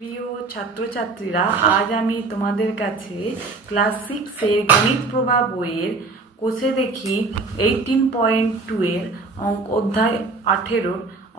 প্রিয় ছাত্রছাত্রীরা, আজ আমি তোমাদের কাছে ক্লাস 6-এর গণিত প্রভা বইয়ের কোষে দেখি 18.2 এর অধ্যায় 18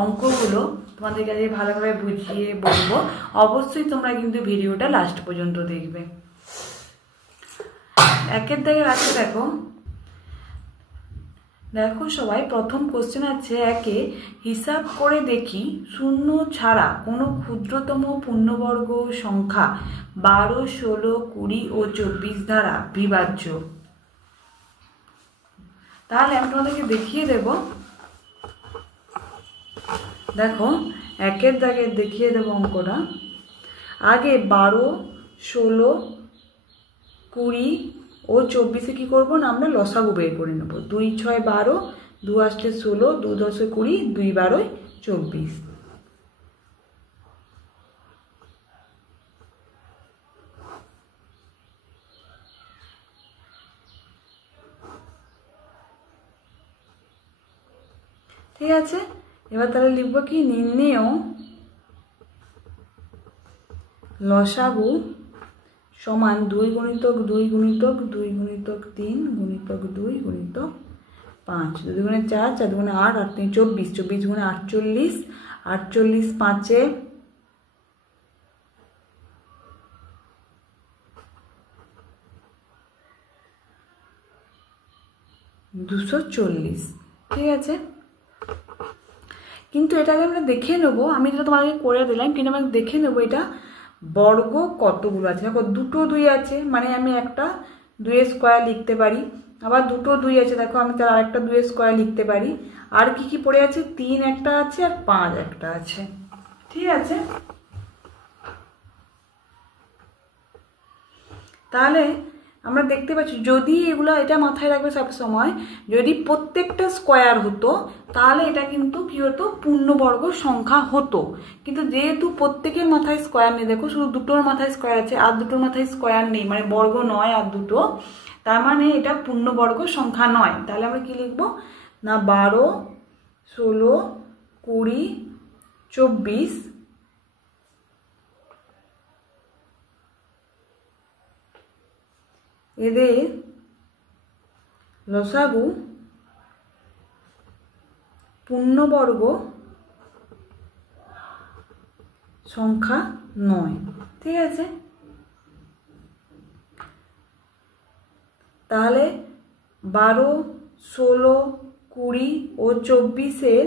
অঙ্কগুলো তোমাদের কাছে ভালোভাবে বুঝিয়ে বলবো। অবশ্যই তোমরা কিন্তু ভিডিওটা লাস্ট পর্যন্ত দেখবে। একের দাগের আছে, দেখো সবাই, প্রথম কোশ্চেন আছে একে, হিসাব করে দেখি শূন্য ছাড়া কোনো ক্ষুদ্রতম পূর্ণবর্গ সংখ্যা 12, 16, 20 ও 24 দ্বারা বিভাজ্য। তাহলে আমি তোমাদেরকে দেখিয়ে দেব। দেখো একের দাগে দেখিয়ে দেব অঙ্কটা। আগে 12, 16, 20 ও 24 কি করবো না, আমরা লসাগু বের করে নেবো। 2 6 12, 2 8 16, 2 10 20, 2 12 24। ঠিক আছে, এবার তাহলে লিখবো কি, নির্ণেয় লসাগু সমান 2 গুণিতক 2 গুণিতক 2 গুণিতক 3 গুণিতক 2 গুণিতক 5, 2 দুগুণে 4, 4 দুগুণে 8, 8 3 24, 24 গুণে 48, 48 5-এ 240। ঠিক আছে, কিন্তু এটাকে আমরা দেখে নেবো। আমি যেটা তোমাকে করে দিলাম, কিন্তু আমি দেখে নেবো এটা বর্গ কতগুলো আছে। দেখো দুটো 2 আছে, মানে আমি একটা 2 স্কোয়ার লিখতে পারি। আবার দুটো 2 আছে, দেখো আমি তার আরেকটা 2 স্কোয়ার লিখতে পারি। আর কি কি পড়ে আছে, 3 একটা আছে আর 5 একটা আছে। ঠিক আছে, তাহলে আমরা দেখতে পাচ্ছি, যদি এগুলো এটা মাথায় রাখবে সব সময়, যদি প্রত্যেকটা স্কোয়ার হতো তাহলে এটা কিন্তু কি হতো, পূর্ণবর্গ সংখ্যা হতো। কিন্তু যেহেতু প্রত্যেকের মাথায় স্কোয়ার নেই, দেখো শুধু দুটোর মাথায় স্কোয়ার আছে আর দুটোর মাথায় স্কোয়ার নেই, মানে বর্গ নয় আর দুটো, তার মানে এটা পূর্ণবর্গ সংখ্যা নয়। তাহলে আমরা কি লিখবো না, 12, 16, 20, 24 এদের লসাগু পূর্ণবর্গ সংখ্যা নয়। ঠিক আছে, তাহলে 12, 16, 20 ও 24-এর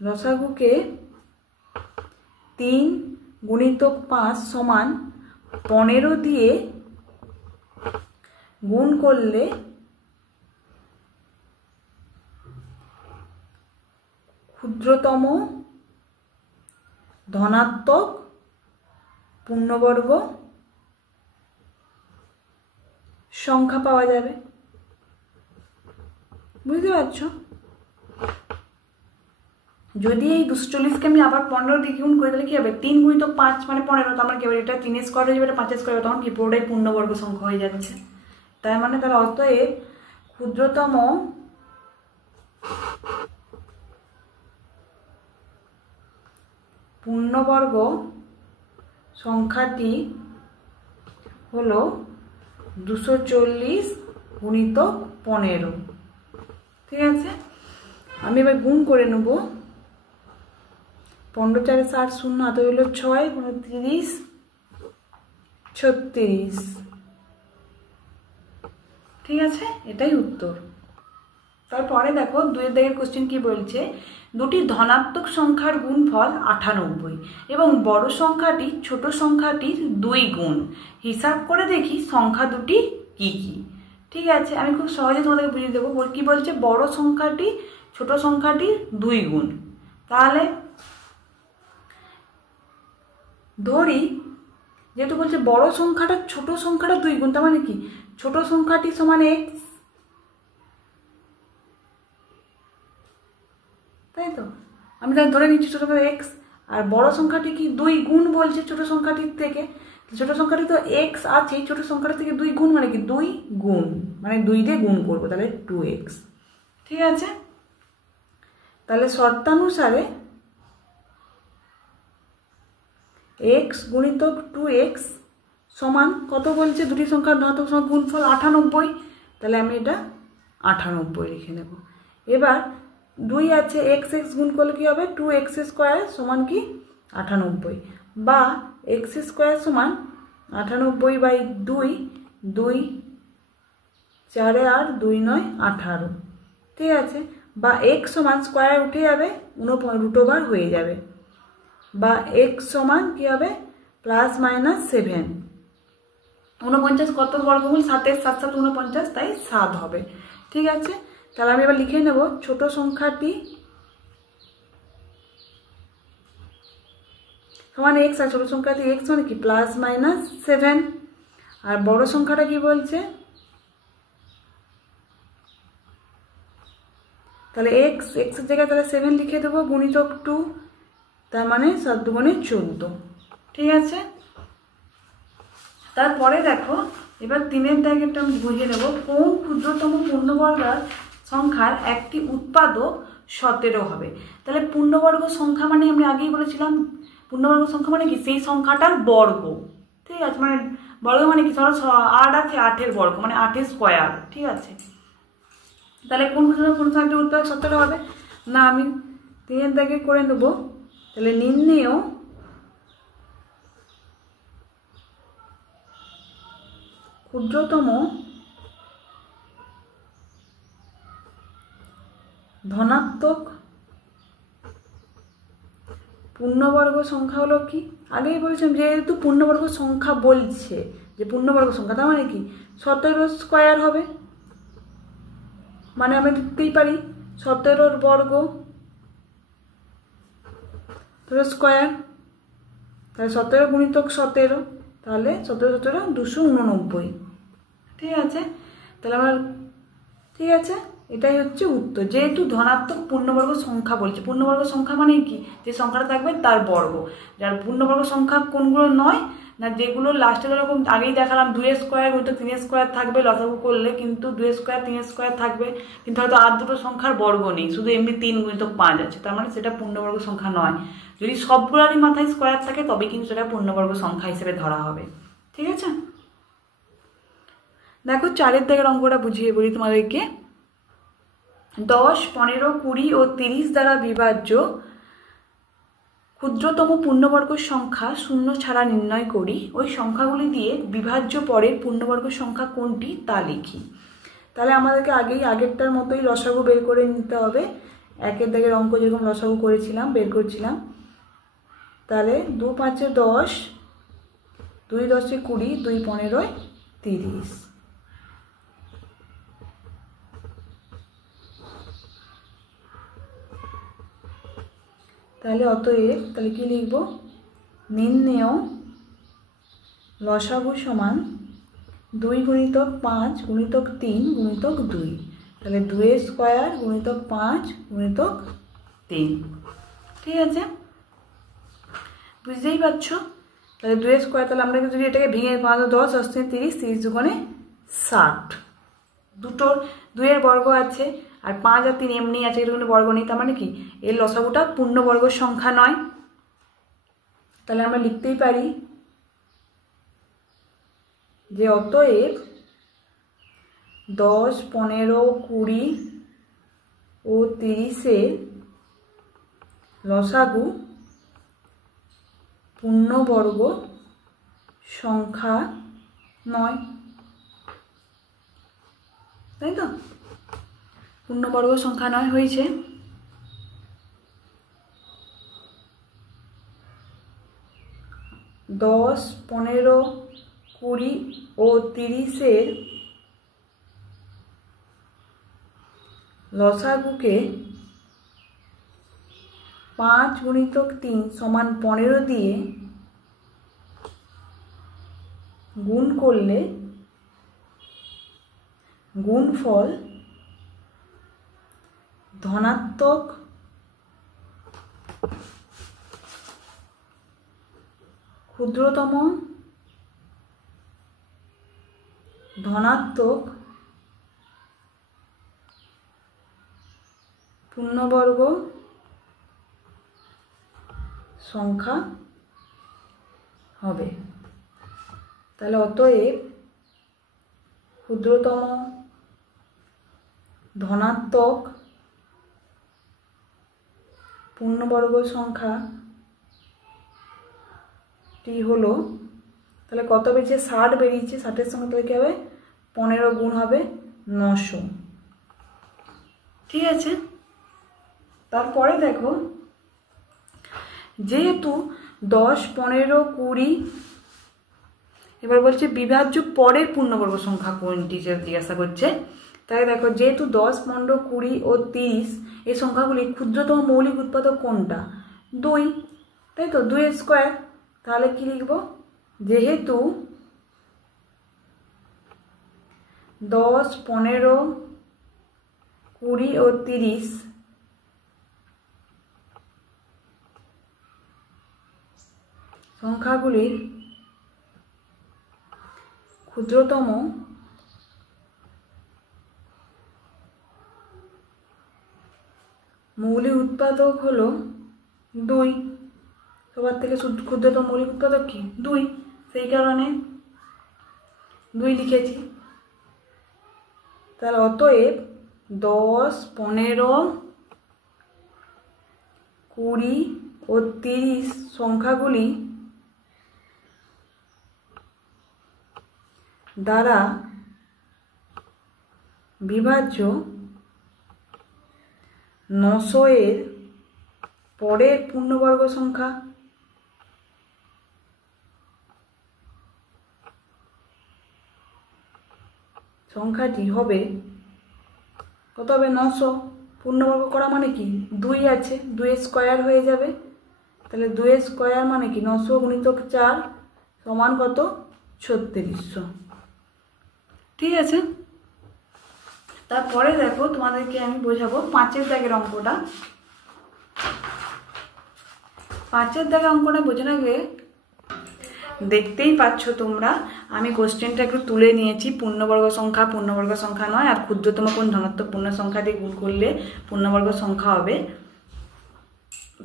লসাগুকে 3 গুণিতক 5 সমান 15 দিয়ে গুণ করলে ক্ষুদ্রতম ধনাত্মক পূর্ণবর্গ সংখ্যা পাওয়া যাবে। বুঝতে পারছো? যদি এই 240কে আমি আবার 15 দিয়ে গুণ করে দিলে কি হবে, 3 গুণিতক 5 মানে 15, তো আমরা কি হবে, এটা 3 স্কোয়ার হয়ে যাবে, এটা 5 স্কোয়ার হবে, তখন কি পুরোটাই পূর্ণবর্গ সংখ্যা হয়ে যাচ্ছে। তার মানে তার অতএব ক্ষুদ্রতম পূর্ণবর্গ সংখ্যাটি হলো 240 গুণিতক 15। ঠিক আছে, আমি এবার গুণ করে নেব। 15 4 60, 0 হাতে হলো 6, 30, 36। ঠিক আছে, এটাই উত্তর। তারপরে দেখো 2 দাগের কোশ্চেন কি বলছে, দুটি ধনাত্মক সংখ্যার গুণফল 98 এবং বড় সংখ্যাটি ছোট সংখ্যাটির 2 গুণ। হিসাব করে দেখি সংখ্যা দুটি কি কি। ঠিক আছে, আমি খুব সহজে তোমাদেরকে বুঝিয়ে দেবো। কি বলছে, বড় সংখ্যাটি ছোট সংখ্যাটির 2 গুণ। তাহলে ধরি, যেহেতু বলছে বড় সংখ্যাটা ছোট সংখ্যাটা 2 গুণ, তার মানে কি, ছোট সংখ্যাটি সমান x, তাই তো? আমি তাহলে ধরে নিচ্ছি ছোট সংখ্যা x, আর বড় সংখ্যাটি কি 2 গুণ বলছে ছোট সংখ্যাটির থেকে, ছোট সংখ্যাটি তো এক্স আছে, ছোট সংখ্যাটা থেকে 2 গুণ মানে কি 2 গুণ, মানে 2 দিয়ে গুণ করবো, তাহলে 2x। ঠিক আছে, তাহলে শর্তানুসারে x গুণিতক 2x সমান কত বলছে, দুটি সংখ্যার ধনাত্মক সংখ্যা গুণফল 98, তাহলে আমি এটা 98 লিখে নেব। এবার 2 আছে, x গুণ করলে কি হবে, 2x স্কোয়ার সমান কি 98, বা x স্কোয়ার সমান 98/2, 2 4 আর 2 9 18। ঠিক আছে, বা x সমান স্কোয়ার উঠে যাবে, √ওভার হয়ে যাবে, বা x সমান কি হবে +-7। 49 কত বর্গমূল 7, 7 7 49, তাই 7 হবে। ঠিক আছে, তাহলে আমি এবার লিখে নেব ছোট সংখ্যাটি সমান x, আর ছোট সংখ্যাটি x মানে কি +-7, আর বড় সংখ্যাটা কি বলছে, তাহলে x এর জায়গায় তাহলে 7 লিখে দেবো গুণিতক 2, তার মানে 7 দুগুণে 14। ঠিক আছে, তারপরে দেখো এবার 3-এর দাগেরটা আমি বুঝিয়ে নেব, কোন ক্ষুদ্রতম পূর্ণবর্গের সংখ্যার একটি উৎপাদক 17 হবে। তাহলে পূর্ণবর্গ সংখ্যা মানে আমি আগেই বলেছিলাম, পূর্ণবর্গ সংখ্যা মানে কি সেই সংখ্যাটার বর্গ। ঠিক আছে, মানে বর্গ মানে কি, ধরো 8 আছে, 8-এর বর্গ মানে 8 স্কোয়ার। ঠিক আছে, তাহলে কোন সংখ্যাটির উৎপাদক 17 হবে না, আমি 3-এর দাগে করে নেব। তাহলে নির্ণেয় ক্ষুদ্রতম ধনাত্মক পূর্ণবর্গ সংখ্যা হলো কি, আগেই বলছিলাম যেহেতু পূর্ণবর্গ সংখ্যা বলছে, যে পূর্ণবর্গ সংখ্যা তার মানে কি 17 স্কোয়ার হবে, মানে আমি লিখতেই পারি 17-র বর্গ স্কোয়ার, তাহলে 17 গুণিতক 17, তাহলে 17 17 289। ঠিক আছে, তাহলে আমার ঠিক আছে, এটাই হচ্ছে উত্তর, যেহেতু ধনাত্মক পূর্ণবর্গ সংখ্যা বলছে। পূর্ণবর্গ সংখ্যা মানে কি, যে সংখ্যাটা থাকবে তার বর্গ। যার পূর্ণবর্গ সংখ্যা কোনগুলো নয় না, যেগুলো লাস্টে যেরকম আগেই দেখালাম 2 স্কোয়ার গুণিতক 3 স্কোয়ার থাকবে লসাগু করলে, কিন্তু 2 স্কোয়ার 3 স্কোয়ার থাকবে, কিন্তু হয়তো আর দুটো সংখ্যার বর্গ নেই, শুধু এমনি 3 গুণিতক 5 আছে, তার মানে সেটা পূর্ণবর্গ সংখ্যা নয়। যদি সবগুলোরই মাথায় স্কোয়ার থাকে তবে কিন্তু সেটা পূর্ণবর্গ সংখ্যা হিসেবে ধরা হবে। ঠিক আছে, দেখো 4-এর দাগের অঙ্কটা বুঝিয়ে বলি তোমাদেরকে। 10, 15, 20 ও 30 দ্বারা বিভাজ্য ক্ষুদ্রতম পূর্ণবর্গ সংখ্যা 0 ছাড়া নির্ণয় করি। ওই সংখ্যাগুলি দিয়ে বিভাজ্য পরের পূর্ণবর্গ সংখ্যা কোনটি তা লিখি। তাহলে আমাদেরকে আগেরটার মতোই লসাগু বের করে নিতে হবে। 1-এর দাগের অঙ্ক যেরকম লসাগু করেছিলাম, বের করছিলাম। তাহলে 2 5 10, 2 10 20, 2 15 30। তাহলে অতএব তাহলে কি লিখব, নির্ণেয় লসাগু সমান 2 গুণিতক 5 গুণিতক 3 গুণিতক 2, তাহলে 2 স্কোয়ার গুণিতক 5 গুণিতক 3। ঠিক আছে, বুঝতেই পারছো। তাহলে 2 স্কোয়ার, তাহলে আমরা যদি এটাকে ভেঙে 5 10 আসছে 30, 30 দুগুণে 60, দুটোর 2-এর বর্গ আছে, আর 5 আর 3 এমনি আছে, এর কোনো বর্গ নেই, তার মানে কি এর লসাগুটা পূর্ণবর্গ সংখ্যা নয়। তাহলে আমরা লিখতেই পারি যে অতএব 10, 15, 20 ও 30-এর লসাগু পূর্ণবর্গ সংখ্যা নয়। তাই তো, পূর্ণবর্গ সংখ্যা নয় হয়েছে। দশ, 15, 20 ও 30-এর লসাগুকে 5 গুণিতক 3 সমান 15 দিয়ে গুণ করলে গুণফল ধনাত্মক ক্ষুদ্রতম ধনাত্মক পূর্ণবর্গ সংখ্যা হবে। তাহলে অতএব ক্ষুদ্রতম ধনাত্মক পূর্ণবর্গ সংখ্যাটি হলো, তাহলে কত বেরিয়েছে 60 বেরিয়েছে, 60-এর সঙ্গে তাহলে কী হবে 15 গুণ হবে 900। ঠিক আছে, তারপরে দেখো যেহেতু 10, 15, 20, এবার বলছে বিভাজ্য পরের পূর্ণবর্গ সংখ্যা কোনটি জিজ্ঞাসা করছে। তাই দেখো যেহেতু 10, 15, 20 ও 30 এই সংখ্যাগুলি ক্ষুদ্রতম মৌলিক উৎপাদক কোনটা? 2, তাই তো 2 স্কোয়ার। তাহলে কি লিখব? যেহেতু 10, 15, 20 ও 30 সংখ্যাগুলির ক্ষুদ্রতম মৌলিক উৎপাদক হলো 2। সবার থেকে ক্ষুদ্রতম মৌলিক উৎপাদক কি? 2, সেই কারণে 2 লিখেছি। তাহলে অতএব 10, 15, 20 ও 30 সংখ্যাগুলি দ্বারা বিভাজ্য 900 এর পরের পূর্ণবর্গ সংখ্যা। সংখ্যাটি হবে কত হবে? 900। পূর্ণবর্গ করা মানে কি? 2 আছে, 2 স্কোয়ার হয়ে যাবে। তাহলে 2 স্কোয়ার মানে কি? 900 গুণিতক 4 সমান কত? 3600। ঠিক আছে, তারপরে দেখো তোমাদেরকে আমি বোঝাবো 5-এর দাগের অঙ্কটা। 5-এর দাগের অঙ্কটা বোঝানো আগে দেখতেই পাচ্ছ তোমরা, আমি কোশ্চেনটা একটু তুলে নিয়েছি। পূর্ণবর্গ সংখ্যা নয়, আর ক্ষুদ্রতম কোন ধনাত্মক পূর্ণ সংখ্যা দিয়ে গুণ করলে পূর্ণবর্গ সংখ্যা হবে,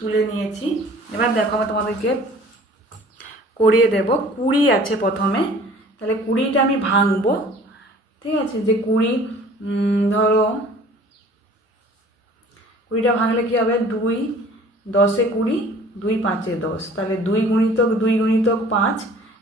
তুলে নিয়েছি। এবার দেখো আমি তোমাদেরকে করিয়ে দেব। 20 আছে প্রথমে, তাহলে 20টা আমি ভাঙবো। ঠিক আছে, যে 20 ধরো 20টা ভাঙলে কি হবে? 2 10-এ 20, 2 5-এ 10, তাহলে 2 গুণিতক 5,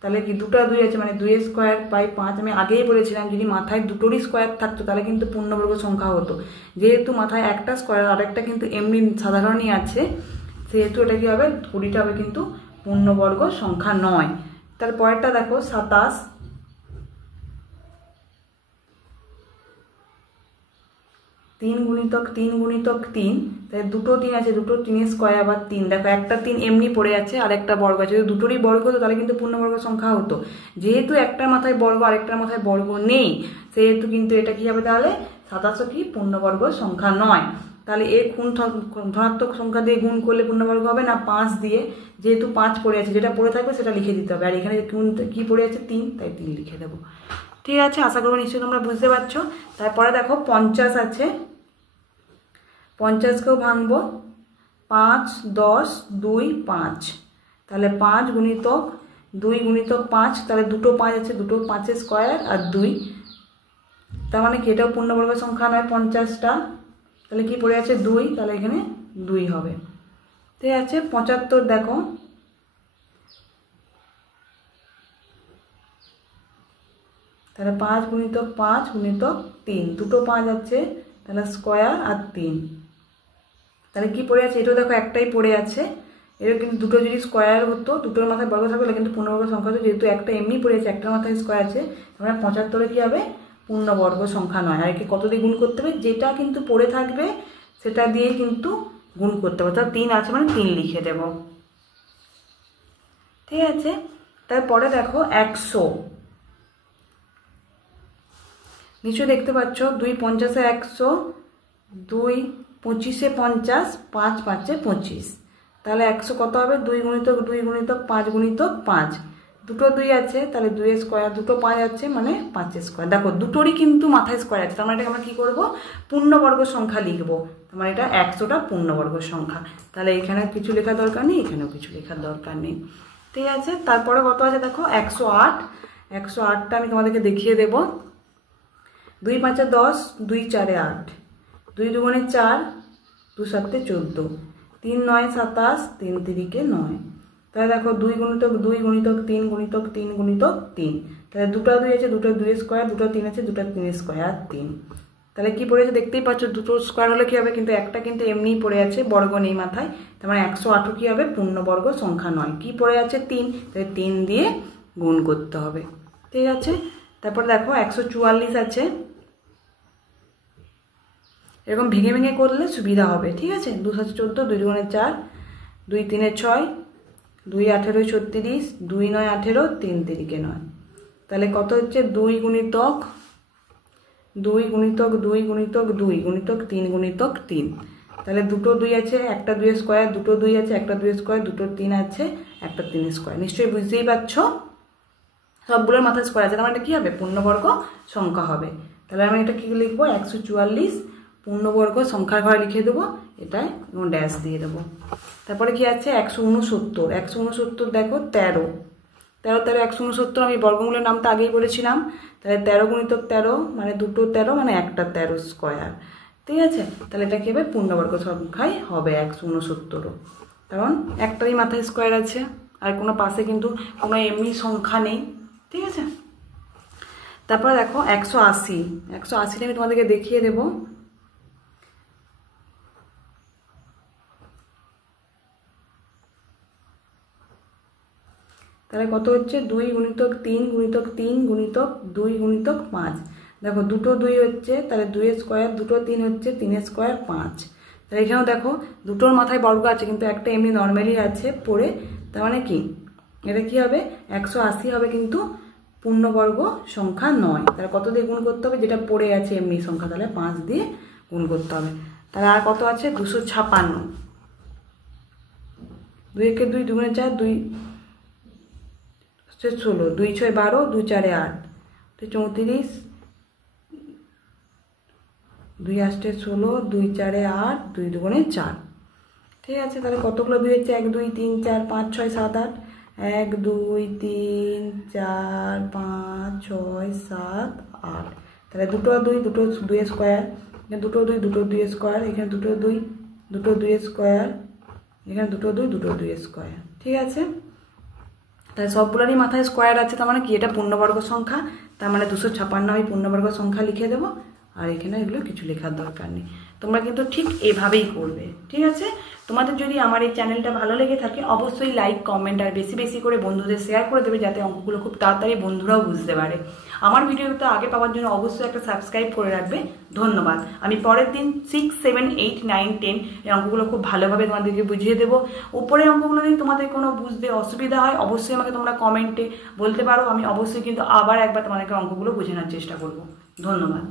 তাহলে কি 2টা 2 আছে মানে 2 স্কোয়ার বাই 5। আমি আগেই বলেছিলাম যদি মাথায় দুটোরই স্কোয়ার থাকতো তাহলে কিন্তু পূর্ণবর্গ সংখ্যা হতো। যেহেতু মাথায় একটা স্কোয়ার আর একটা কিন্তু এমনি সাধারণই আছে, সেহেতু এটা কি হবে? 20টা হবে কিন্তু পূর্ণবর্গ সংখ্যা নয়। তার পরেরটা দেখো 27, 3 গুণিতক 3, তাই দুটো 3 আছে, দুটো 3 স্কোয়ার আবার 3। দেখো একটা 3 এমনি পড়ে আছে আর একটা বর্গ আছে, যদি দুটোরই বর্গ হতো তাহলে কিন্তু পূর্ণবর্গ সংখ্যা হতো। যেহেতু একটার মাথায় বর্গ আরেকটার মাথায় বর্গ নেই, সেহেতু কিন্তু এটা কি হবে? তাহলে 27 কি পূর্ণবর্গ সংখ্যা নয়। তাহলে এর ধনাত্মক সংখ্যা দিয়ে গুণ করলে পূর্ণবর্গ হবে না 5 দিয়ে। যেহেতু 5 পড়ে আছে, যেটা পড়ে থাকবে সেটা লিখে দিতে হবে, আর এখানে কি পড়ে আছে? 3, তাই 3 লিখে দেবো। ঠিক আছে, আশা করবো নিশ্চয়ই তোমরা বুঝতে পারছো। তারপরে দেখো 50 আছে, 50কেও ভাঙবো। 5, 10, 2, 5, তাহলে 5 গুণিতক 2 গুণিতক 5, তাহলে দুটো 5 আছে, দুটো 5 স্কোয়ার আর 2, তার মানে কি এটাও পূর্ণবর্গ সংখ্যা নয় 50টা। তাহলে কি পড়ে আছে? 2, তাহলে এখানে 2 হবে। ঠিক আছে, 75 দেখো, তাহলে 5 গুণিতক 5 গুণিতক 3, দুটো 5 আছে, তাহলে স্কোয়ার আর 3, তাহলে কি পড়ে আছে? এটাও দেখো একটাই পড়ে আছে। এর কিন্তু দুটো যদি স্কোয়ার হতো, দুটোর মাথায় বর্গ থাকবে, তাহলে কিন্তু পূর্ণবর্গ সংখ্যা হতো। যেহেতু একটা এমনি পড়ে আছে, একটার মাথায় স্কোয়ার আছে, তাহলে 75 কি হবে? পূর্ণবর্গ সংখ্যা নয়। আর একে কত দিয়ে গুণ করতে হবে? যেটা কিন্তু পড়ে থাকবে সেটা দিয়ে কিন্তু গুণ করতে হবে। তাহলে 3 আছে মানে 3 লিখে দেব। ঠিক আছে, তারপরে দেখো 100, নিশ্চয়ই দেখতে পাচ্ছ 2 50-এ 100, 2 25-এ 50, 5 5-এ 25, তাহলে 100 কত হবে? 2 গুণিতক 2 গুণিতক 5 গুণিতক 5, দুটো 2 আছে, তাহলে 2 স্কোয়ার, দুটো 5 আছে মানে 5 স্কোয়ার। দেখো দুটোরই কিন্তু মাথায় স্কোয়ার আছে, তার মানে এটাকে আমরা কী করবো, পূর্ণবর্গ সংখ্যা লিখবো। তার মানে এটা 100টা পূর্ণবর্গ সংখ্যা। তাহলে এখানে কিছু লেখার দরকার নেই, এখানেও কিছু লেখার দরকার নেই। ঠিক আছে, তারপরে কত আছে দেখো 108। 108টা আমি তোমাদেরকে দেখিয়ে দেবো। 2 5 10, 2 4 8, 2 2 4, 2 7 14, 3 9 27, 3 3 9। তাহলে দেখো 2 গুণিতক 2 গুণিতক 3 গুণিতক 3 গুণিতক 3। তাহলে দুটো 2 আছে, দুটো 2 স্কোয়ার, দুটো 3 আছে, দুটো 3 স্কোয়ার 3। তাহলে কি পড়েছে দেখতেই পাচ্ছ, দুটো স্কোয়ার হলে কি হবে, কিন্তু একটা কিন্তু এমনিই পড়ে আছে, বর্গ নেই মাথায়। তার মানে 108 কি হবে, পূর্ণবর্গ সংখ্যা নয়। কি পড়ে আছে 3, তাহলে 3 দিয়ে গুণ করতে হবে। ঠিক আছে, তারপর দেখো 144 আছে। এরকম ভেঙে ভেঙে করলে সুবিধা হবে। ঠিক আছে, 2 7 14, 2 2 4, 2 3 6, 2 18 36, 2 9 18, 3 3 9। তাহলে কত হচ্ছে 2 গুণিতক 2 গুণিতক 2 গুণিতক 2 গুণিতক 3 গুণিতক 3। তাহলে দুটো 2 আছে, একটা 2 স্কোয়ার, দুটো 2 আছে, একটা 2 স্কোয়ার, দুটো 3 আছে, একটা 3 স্কোয়ার। নিশ্চয়ই বুঝতেই পারছো, সবগুলোর মাথায় স্কোয়ার আছে, তার মানে কি হবে, পূর্ণবর্গ সংখ্যা হবে। তাহলে আমি এটা কি লিখবো, 144 পূর্ণবর্গ সংখ্যার ঘরে লিখে দেবো, এটাই ড্যাশ দিয়ে দেবো। তারপরে কি আছে 169। 169 দেখো 13, 13 13 169, আমি বর্গমূলের নামটা আগেই বলেছিলাম। তাহলে 13 গুণিতক 13 মানে দুটো 13 মানে একটা 13 স্কোয়ার। ঠিক আছে, তাহলে এটা কি হবে, পূর্ণবর্গ সংখ্যাই হবে 169। কারণ একটারই মাথায় স্কোয়ার আছে, আর কোনো পাশে কিন্তু কোনো এমনি সংখ্যা নেই। ঠিক আছে, তারপরে দেখো 180। 180টা আমি তোমাদেরকে দেখিয়ে দেবো। তাহলে কত হচ্ছে, 2 গুণিতক 3 গুণিতক 3 গুণিতক 2 গুণিতক 5। দেখো দুটো 2 হচ্ছে, তাহলে 2 স্কোয়ার, দুটো 3 হচ্ছে, 3 স্কোয়ার 5। তাহলে এখানেও দেখো দুটোর মাথায় বর্গ আছে, কিন্তু একটা এমনি নর্মালি আছে পড়ে। তার মানে কি, এটা কি হবে, 180 হবে, কিন্তু পূর্ণবর্গ সংখ্যা নয়। তাহলে কত দিয়ে গুণ করতে হবে, যেটা পড়ে আছে এমনি সংখ্যা, তাহলে 5 দিয়ে গুণ করতে হবে। তাহলে আর কত আছে 256। 2 একে 2, 2 গুণে 4, 2 16, 2 6 12, 2 4 8, 2 34, 2 8 16, 2 4 8, 2 2 4। ঠিক আছে, তাহলে কতগুলো 2 হচ্ছে, 1 2 3 4 5 6 7 8, 1 2 3 4 5 6 7 8। তাহলে দুটো 2, দুটো 2 স্কোয়ার, এখানে দুটো 2, দুটো 2 স্কোয়ার, এখানে দুটো 2, দুটো 2 স্কোয়ার, এখানে দুটো 2, দুটো 2 স্কোয়ার। ঠিক আছে, তাহলে সবগুলোরই মাথায় স্কোয়ার আছে, তার মানে কি, এটা পূর্ণবর্গ সংখ্যা। তার মানে 256 আমি পূর্ণবর্গ সংখ্যা লিখে দেবো, আর এখানে এগুলো কিছু লেখার দরকার নেই। তোমরা কিন্তু ঠিক এভাবেই করবে। ঠিক আছে, তোমাদের যদি আমার এই চ্যানেলটা ভালো লেগে থাকে অবশ্যই লাইক কমেন্ট আর বেশি বেশি করে বন্ধুদের শেয়ার করে দেবে, যাতে অঙ্কগুলো খুব তাড়াতাড়ি বন্ধুরাও বুঝতে পারে। আমার ভিডিওটা আগে পাওয়ার জন্য অবশ্যই একটা সাবস্ক্রাইব করে রাখবে। ধন্যবাদ। আমি পরের দিন 6 7 8 9 10 এই অঙ্কগুলো খুব ভালোভাবে তোমাদেরকে বুঝিয়ে দেবো। উপরের অঙ্কগুলো যদি তোমাদের কোনো বুঝতে অসুবিধা হয় অবশ্যই আমাকে তোমরা কমেন্টে বলতে পারো, আমি অবশ্যই কিন্তু আবার একবার তোমাদেরকে অঙ্কগুলো বোঝানোর চেষ্টা করব। ধন্যবাদ।